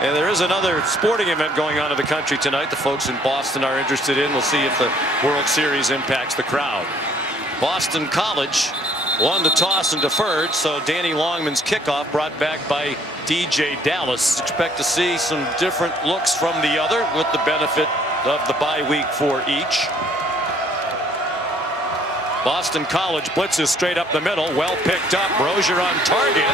And there is another sporting event going on in the country tonight the folks in Boston are interested in. We'll see if the World Series impacts the crowd. Boston College won the toss and deferred, so Danny Longman's kickoff brought back by AJ Dillon. Expect to see some different looks from the other with the benefit of the bye week for each. Boston College blitzes straight up the middle. Well picked up. Rozier on target.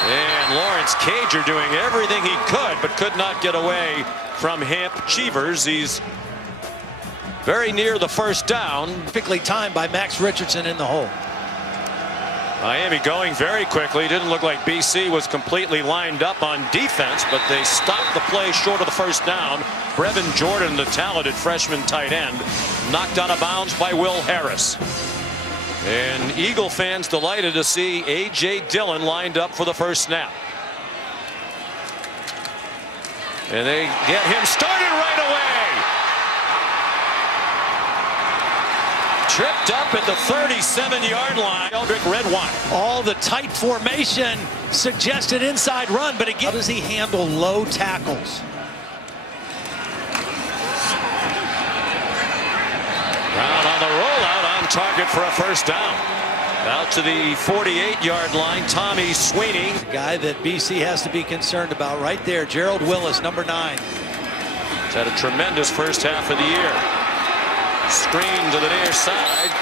And Lawrence Cager doing everything he could, but could not get away from Hamp Cheevers. He's very near the first down. Perfectly timed by Max Richardson in the hole. Miami going very quickly. Didn't look like BC was completely lined up on defense, but they stopped the play short of the first down. Brevin Jordan, the talented freshman tight end, knocked out of bounds by Will Harris. And Eagle fans delighted to see AJ Dillon lined up for the first snap. And they get him started right away. Tripped up at the 37-yard line. Eldrick Redwine. All the tight formation suggested inside run, but again, how does he handle low tackles? Brown on the rollout, on target for a first down. Out to the 48-yard line, Tommy Sweeney. The guy that BC has to be concerned about right there, Gerald Willis, number 9. He's had a tremendous first half of the year. Screen to the near side.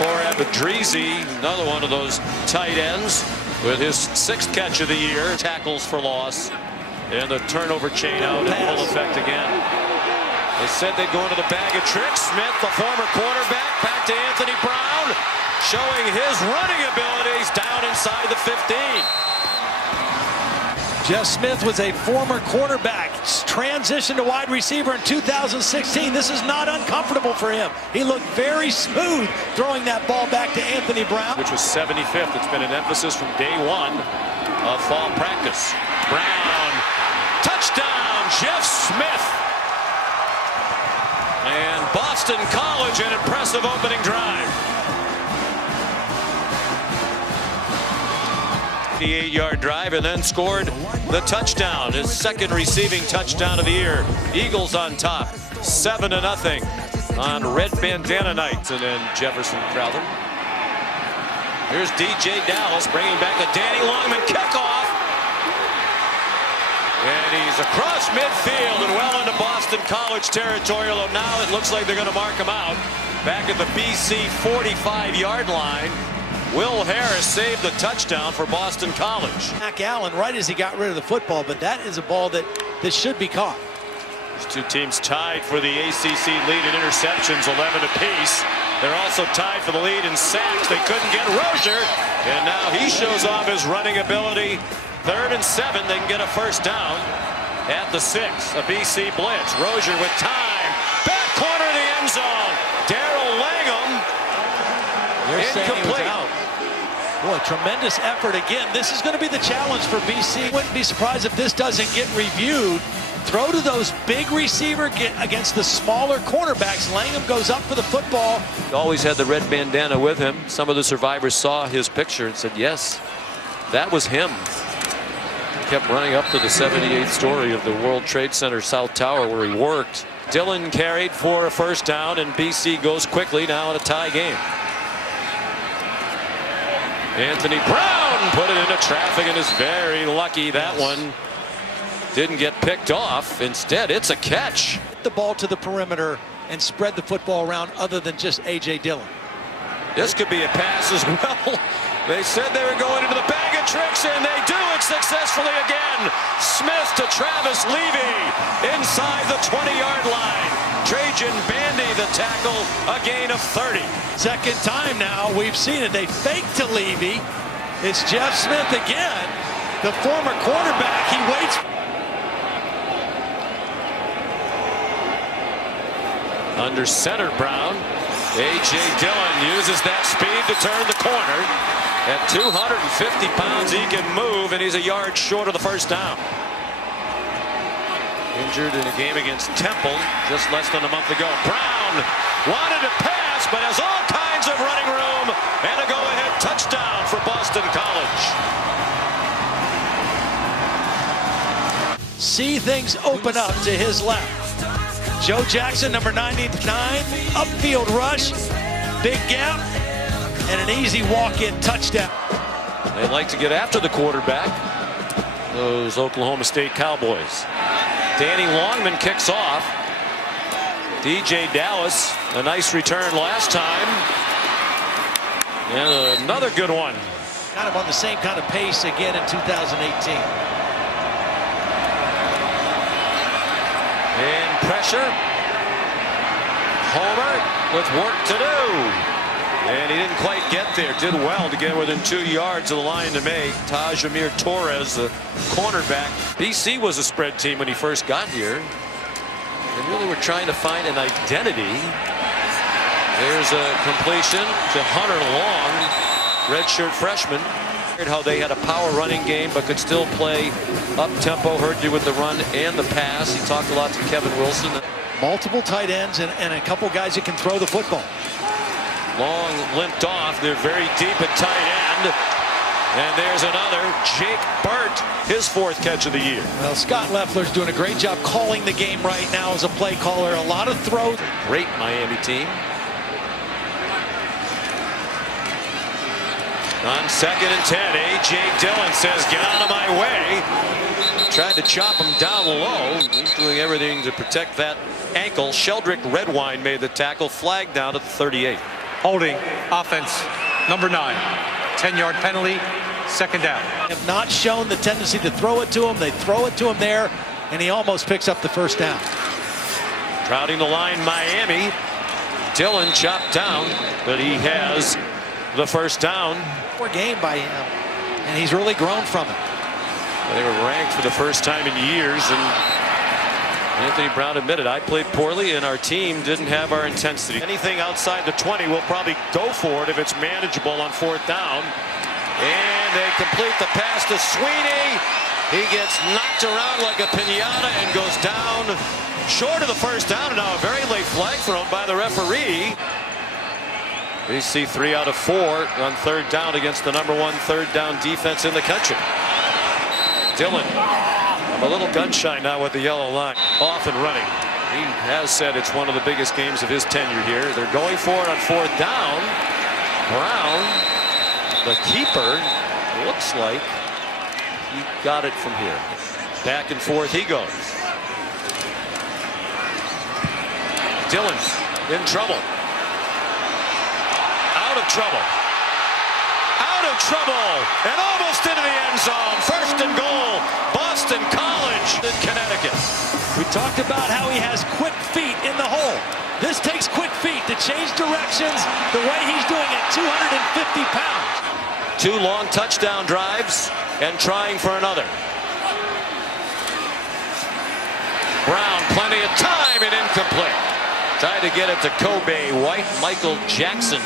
Poor Abadrezi, another one of those tight ends with his 6th catch of the year. Tackles for loss. And the turnover chain out in full effect again. They said they'd go into the bag of tricks. Smith, the former quarterback, back to Anthony Brown, showing his running abilities down inside the 15. Jeff Smith was a former quarterback, transitioned to wide receiver in 2016. This is not uncomfortable for him. He looked very smooth throwing that ball back to Anthony Brown. Which was 75th. It's been an emphasis from day one of fall practice. Brown, touchdown, Jeff Smith. And Boston College, an impressive opening drive. 58-yard drive and then scored the touchdown, his 2nd receiving touchdown of the year. Eagles on top, 7-0 on red bandana night. And then Jefferson Crowther. Here's DJ Dallas bringing back a Danny Longman kickoff. And he's across midfield and well into Boston College territory, although now it looks like they're going to mark him out. Back at the BC 45-yard line. Will Harris saved the touchdown for Boston College. Mac Allen right as he got rid of the football, but that is a ball that should be caught. These two teams tied for the ACC lead in interceptions, 11 apiece. They're also tied for the lead in sacks. They couldn't get Rozier, and now he shows off his running ability. 3rd and 7, they can get a first down at the 6. A BC blitz. Rozier with time. Back corner of the end zone. Darrell Langham. Incomplete. Boy, tremendous effort again. This is going to be the challenge for BC. Wouldn't be surprised if this doesn't get reviewed. Throw to those big receiver against the smaller cornerbacks. Langham goes up for the football. He always had the red bandana with him. Some of the survivors saw his picture and said, yes, that was him. He kept running up to the 78th story of the World Trade Center South Tower where he worked. Dillon carried for a first down, and BC goes quickly now in a tie game. Anthony Brown put it into traffic and is very lucky that one didn't get picked off. Instead, it's a catch. The ball to the perimeter and spread the football around other than just AJ Dillon. This could be a pass as well. They said they were going into the bag of tricks, and they do it successfully again. Smith to Travis Levy inside the 20-yard line. Trajan Bandy the tackle, a gain of 30. 2nd time now we've seen it. They fake to Levy. It's Jeff Smith again, the former quarterback. He waits. Under center, Brown. AJ Dillon uses that speed to turn the corner. At 250 pounds, he can move, and he's a yard short of the first down. Injured in a game against Temple just less than a month ago. Brown wanted to pass, but has all kinds of running room, and a go-ahead touchdown for Boston College. see things open up to his left. Joe Jackson, number 99, upfield rush, big gap, and an easy walk-in touchdown. They like to get after the quarterback, those Oklahoma State Cowboys. Danny Longman kicks off. DJ Dallas, a nice return last time. And another good one. Kind of on the same kind of pace again in 2018. And pressure. Homer with work to do. And he didn't quite get there. Did well to get within 2 yards of the line to make. Tajamir Torres, the cornerback. BC was a spread team when he first got here. They really were trying to find an identity. There's a completion to Hunter Long, redshirt freshman. How they had a power running game but could still play up-tempo. Heard you with the run and the pass. He talked a lot to Kevin Wilson. Multiple tight ends and a couple guys that can throw the football. Long limped off. They're very deep at tight end. And there's another. Jake Burt, his 4th catch of the year. Well, Scott Leffler's doing a great job calling the game right now as a play caller. A lot of throws. Great Miami team. On 2nd and 10, AJ Dillon says, get out of my way. Tried to chop him down low. He's doing everything to protect that ankle. Sheldrick Redwine made the tackle. Flag down to the 38. Holding offense number 9. 10-yard penalty, 2nd down. Have not shown the tendency to throw it to him. They throw it to him there, and he almost picks up the 1st down. Crowding the line, Miami. Dillon chopped down, but he has the 1st down. Poor game by him, and he's really grown from it. They were ranked for the first time in years, and Anthony Brown admitted, I played poorly and our team didn't have our intensity. Anything outside the 20, we'll probably go for it if it's manageable on 4th down. And they complete the pass to Sweeney. He gets knocked around like a piñata and goes down short of the 1st down, and now a very late flag thrown by the referee. We see 3 out of 4 on 3rd down against the number 1 3rd down defense in the country. Dillon, a little gun shy now with the yellow line. Off and running. He has said it's one of the biggest games of his tenure here. They're going for it on 4th down. Brown, the keeper, looks like he got it from here. Back and forth he goes. Dillon in trouble. Out of trouble. Out of trouble. And almost into the end zone. 1st and goal. Boston College in Connecticut. We talked about how he has quick feet in the hole. This takes quick feet to change directions the way he's doing at 250 pounds. 2 long touchdown drives and trying for another. Brown, plenty of time and incomplete. Tried to get it to Kobe White. Michael Jackson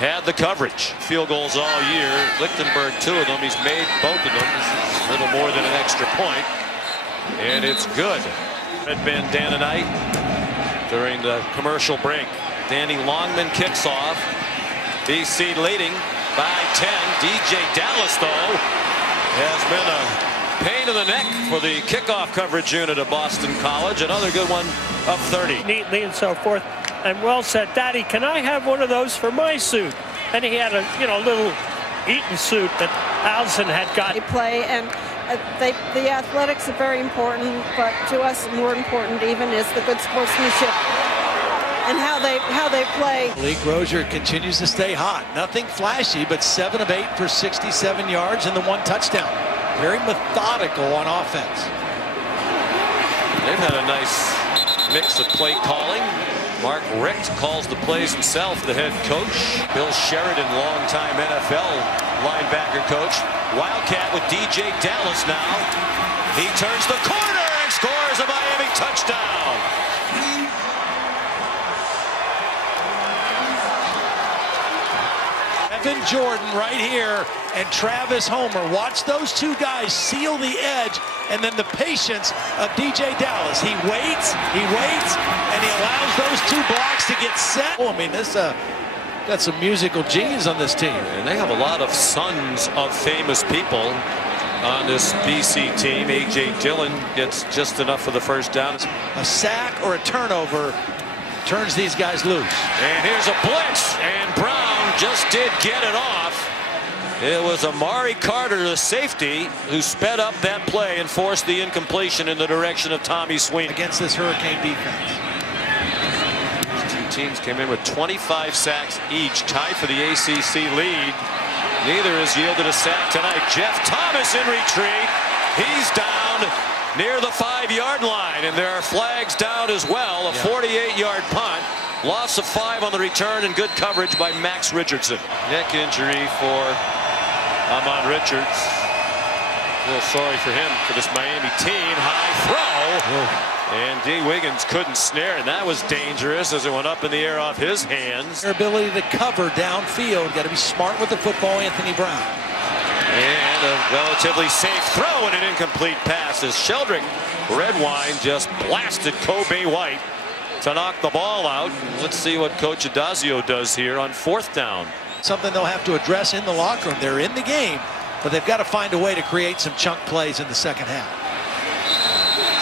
had the coverage. Field goals all year. Lichtenberg, 2 of them. He's made both of them. This is a little more than an extra point. And it's good. Red bandana night during the commercial break. Danny Longman kicks off. BC leading by 10. DJ Dallas, though, has been a pain in the neck for the kickoff coverage unit of Boston College. Another good one up 30. Neatly and so forth. And Wells said, Daddy, can I have one of those for my suit? And he had a, little Eton suit that Allison had got. They play, and the athletics are very important, but to us more important even is the good sportsmanship and how they play. Lee Grozier continues to stay hot. Nothing flashy, but 7 of 8 for 67 yards and the 1 touchdown. Very methodical on offense. They've had a nice mix of play calling. Mark Richt calls the plays himself, the head coach. Bill Sheridan, longtime NFL linebacker coach. Wildcat with DJ Dallas now. He turns the corner and scores a Miami touchdown. Evan Jordan right here and Travis Homer. Watch those 2 guys seal the edge, and then the patience of DJ Dallas. He waits, and he allows those 2 blocks to get set. Oh, I mean, this got some musical genius on this team. And they have a lot of sons of famous people on this BC team. AJ Dillon gets just enough for the first down. A sack or a turnover turns these guys loose. And here's a blitz, and Brown just did get it off. It was Amari Carter, the safety, who sped up that play and forced the incompletion in the direction of Tommy Sweeney. Against this Hurricane defense. These two teams came in with 25 sacks each, tied for the ACC lead. Neither has yielded a sack tonight. Jeff Thomas in retreat. He's down near the 5-yard line, and there are flags down as well. A 48-yard punt. Loss of 5 on the return, and good coverage by Max Richardson. Neck injury for Ahmad Richards. Feel sorry for him, for this Miami team. High throw. And D. Wiggins couldn't snare, and that was dangerous as it went up in the air off his hands. Their ability to cover downfield. Got to be smart with the football, Anthony Brown. And a relatively safe throw and an incomplete pass as Sheldrick Redwine just blasted Kobe White to knock the ball out. Let's see what Coach Adazio does here on 4th down. Something they'll have to address in the locker room. They're in the game, but they've got to find a way to create some chunk plays in the second half.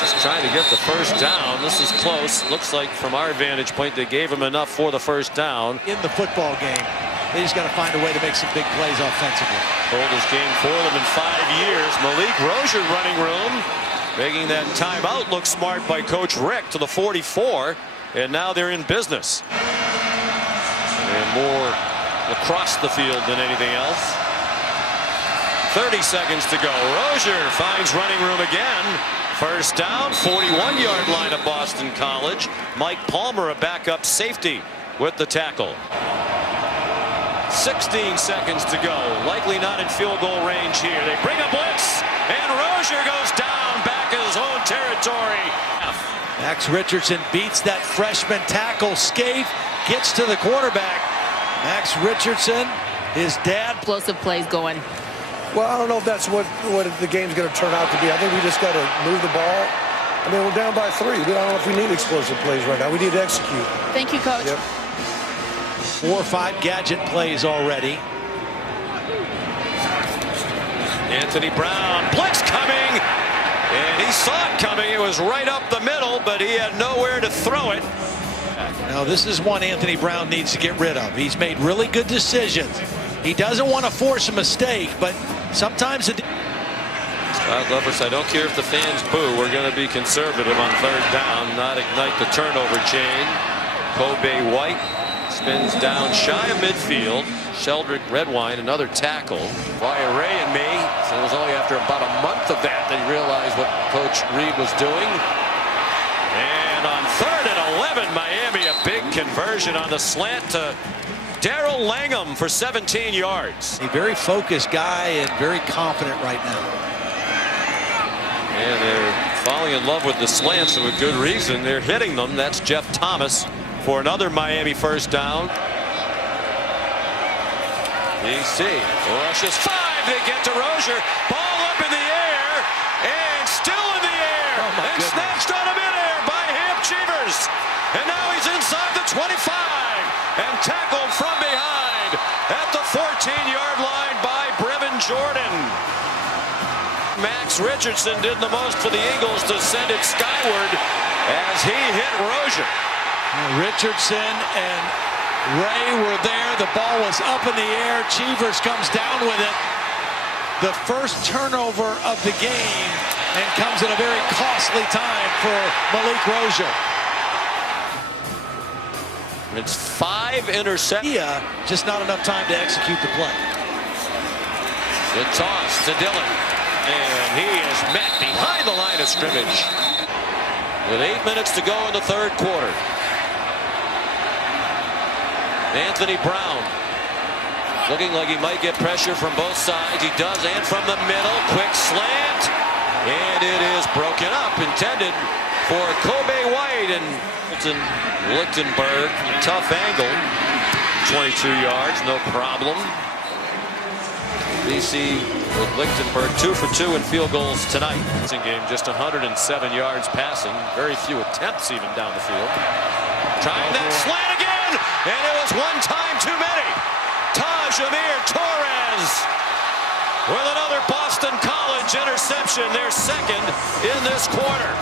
Just trying to get the first down. This is close. Looks like from our vantage point they gave him enough for the first down. In the football game, they just got to find a way to make some big plays offensively. Oldest game for them in 5 years. Malik Rozier running room, making that timeout look smart by Coach Rick to the 44, and now they're in business. And more across the field than anything else. 30 seconds to go. Rozier finds running room again. First down, 41-yard line of Boston College. Mike Palmer, a backup safety, with the tackle. 16 seconds to go. Likely not in field goal range here. They bring a blitz, and Rozier goes down back in his own territory. Max Richardson beats that freshman tackle. Scaife gets to the quarterback. Max Richardson, his dad. Explosive plays going. Well, I don't know if that's what the game's going to turn out to be. I think we just got to move the ball. I mean, we're down by 3. I don't know if we need explosive plays right now. We need to execute. Thank you, Coach. Yep. 4 or 5 gadget plays already. Anthony Brown, blitz coming, and he saw it coming. It was right up the middle, but he had nowhere to throw it. Now, this is one Anthony Brown needs to get rid of. He's made really good decisions. He doesn't want to force a mistake, but sometimes it. Scott Lovers, I don't care if the fans boo. We're going to be conservative on 3rd down, not ignite the turnover chain. Kobe White spins down shy of midfield. Sheldrick Redwine, another tackle. Via Ray and me. So it was only after about a month of that he realized what Coach Reed was doing. And on 3rd and 11, Miami, a big conversion on the slant to Darrell Langham for 17 yards. A very focused guy and very confident right now. And they're falling in love with the slants, and with good reason. They're hitting them. That's Jeff Thomas for another Miami first down. BC rushes 5. They get to Rozier. Ball up in the air and still in the air. And snatched out of midair by Hamp Cheevers. And now he's inside the 25 and tackled from behind at the 14-yard line by Brevin Jordan. Max Richardson did the most for the Eagles to send it skyward as he hit Rozier. Richardson and Ray were there. The ball was up in the air. Cheevers comes down with it. The first turnover of the game, and comes at a very costly time for Malik Rozier. It's 5 interceptions. Yeah, just not enough time to execute the play. The toss to Dillon, and he is met behind the line of scrimmage with 8 minutes to go in the 3rd quarter. Anthony Brown looking like he might get pressure from both sides. He does, and from the middle, quick slant, and it is broken up, intended for Kobe White, and Lichtenberg, tough angle, 22 yards, no problem. BC with Lichtenberg 2 for 2 in field goals tonight. Game just 107 yards passing, very few attempts even down the field. Trying that slant again, and it was one time too many. Taj Amir Torres with another Boston College interception, their second in this quarter.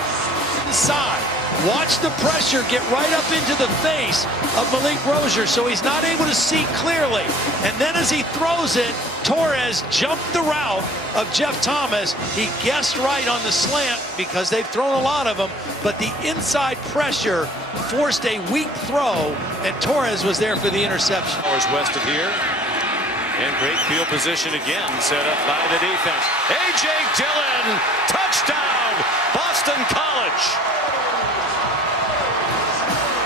Inside. Watch the pressure get right up into the face of Malik Rozier, so he's not able to see clearly. And then as he throws it, Torres jumped the route of Jeff Thomas. He guessed right on the slant because they've thrown a lot of them, but the inside pressure forced a weak throw, and Torres was there for the interception. Hours west of here. And great field position again, set up by the defense. AJ Dillon, touchdown, Boston College.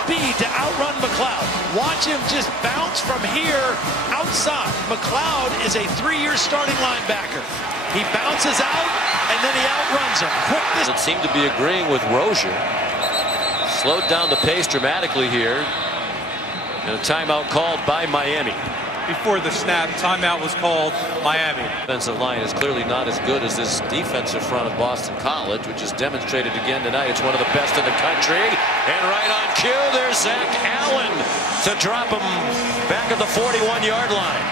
Speed to outrun McLeod. Watch him just bounce from here outside. McLeod is a 3-year starting linebacker. He bounces out, and then he outruns him. Quickness. It seemed to be agreeing with Rozier. Slowed down the pace dramatically here. And a timeout called by Miami. Before the snap, timeout was called Miami. Defensive line is clearly not as good as this defensive front of Boston College, which is demonstrated again tonight. It's one of the best in the country. And right on cue, there's Zach Allen to drop him back at the 41-yard line.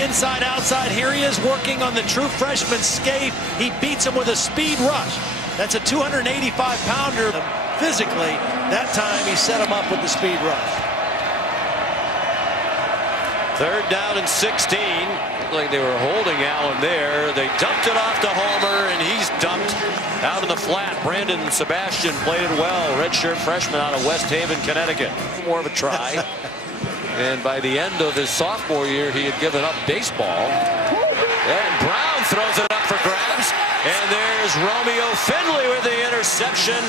Inside, outside, here he is working on the true freshman Scape. He beats him with a speed rush. That's a 285-pounder. Physically, that time he set him up with the speed rush. 3rd down and 16. Looked like they were holding Allen there. They dumped it off to Homer, and he's dumped out in the flat. Brandon Sebastian played it well. Redshirt freshman out of West Haven, Connecticut. More of a try. And by the end of his sophomore year, he had given up baseball. And Brown throws it up for grabs. And there's Romeo Finley with the interception,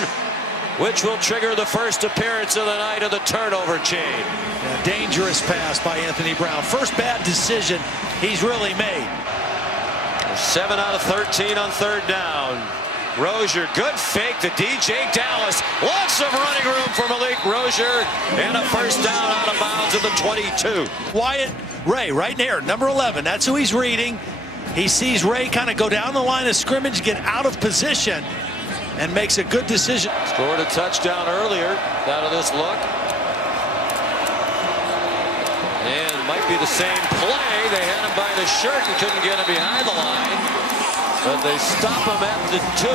which will trigger the first appearance of the night of the turnover chain. A dangerous pass by Anthony Brown. First bad decision he's really made. 7 out of 13 on 3rd down. Rozier, good fake to DJ Dallas. Lots of running room for Malik Rozier. And a first down out of bounds at the 22. Wyatt Ray right there, number 11. That's who he's reading. He sees Ray kind of go down the line of scrimmage, get out of position, and makes a good decision. Scored a touchdown earlier out of this look. And might be the same play. They had him by the shirt and couldn't get him behind the line. But they stop him at the 2.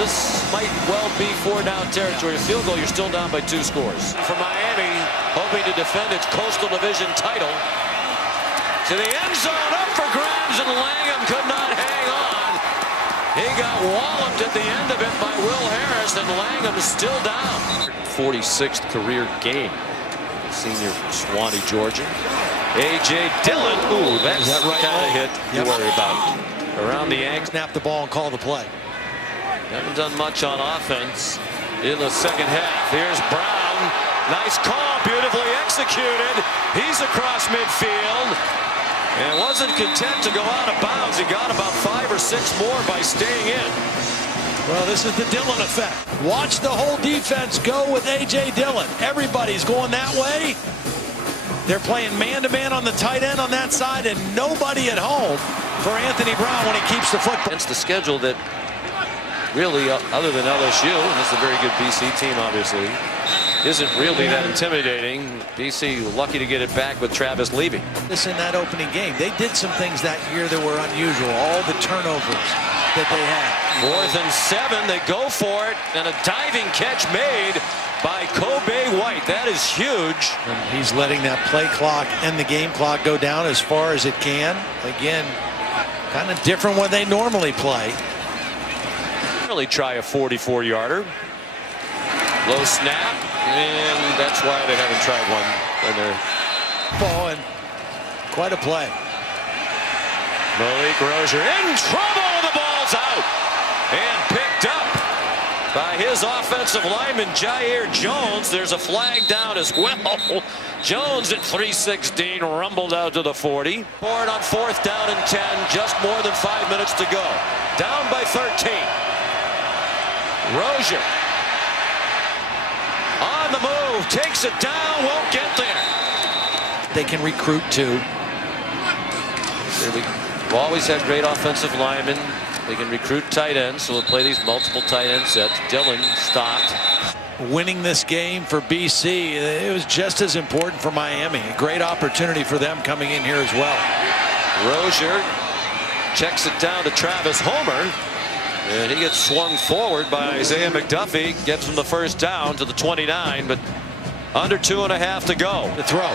This might well be 4-down territory. A field goal, you're still down by 2 scores. For Miami, hoping to defend its Coastal Division title. To the end zone, up for grabs, and Langham could not hang on. He got walloped at the end of it by Will Harris, and Langham is still down. 46th career game. Senior from Swanee, Georgia. AJ Dillon. Ooh, that's right kind of hit you worry about. Around the ankle. Snap the ball and call the play. Haven't done much on offense in the second half. Here's Brown. Nice call, beautifully executed. He's across midfield. And wasn't content to go out of bounds. He got about 5 or 6 more by staying in. Well, this is the Dillon effect. Watch the whole defense go with AJ Dillon. Everybody's going that way. They're playing man-to-man on the tight end on that side, and nobody at home for Anthony Brown when he keeps the football. It's the schedule that really, other than LSU, and it's a very good BC team, obviously, isn't really that intimidating. BC lucky to get it back with Travis Levy. This in that opening game, they did some things that year that were unusual. All the turnovers that they had. 4th and 7, they go for it, and a diving catch made by Kobe White. That is huge. And he's letting that play clock and the game clock go down as far as it can. Again, kind of different when they normally play. Really try a 44-yarder. Low snap, and that's why they haven't tried one when they're ball, and quite a play. Malik Rozier in trouble. The ball's out and picked up by his offensive lineman Jair Jones. There's a flag down as well. Jones at 316 rumbled out to the 40. Forward on 4th down and 10. Just more than 5 minutes to go. Down by 13. Rozier on the move, takes it down, won't get there. They can recruit too. We've always had great offensive linemen. They can recruit tight ends, so they'll play these multiple tight end sets. Dillon stopped. Winning this game for BC, it was just as important for Miami. A great opportunity for them coming in here as well. Rozier checks it down to Travis Homer. And he gets swung forward by Isaiah McDuffie. Gives him the first down to the 29, but under 2.5 to go. The throw.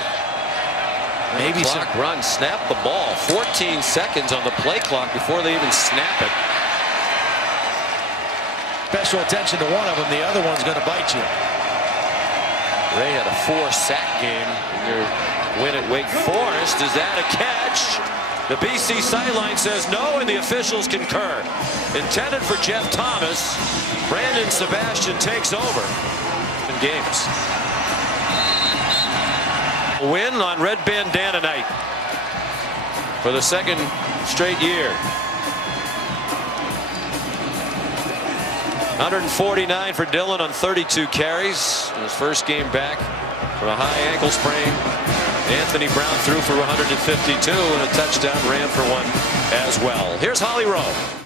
Maybe clock run. Snap the ball. 14 seconds on the play clock before they even snap it. Special attention to one of them. The other one's going to bite you. Ray had a 4-sack game in their win at Wake Forest. Is that a catch? The BC sideline says no, and the officials concur. Intended for Jeff Thomas. Brandon Sebastian takes over in games. A win on red bandana night for the second straight year. 149 for Dillon on 32 carries in his first game back from a high ankle sprain. Anthony Brown threw for 152 and a touchdown, ran for one as well. Here's Holly Rowe.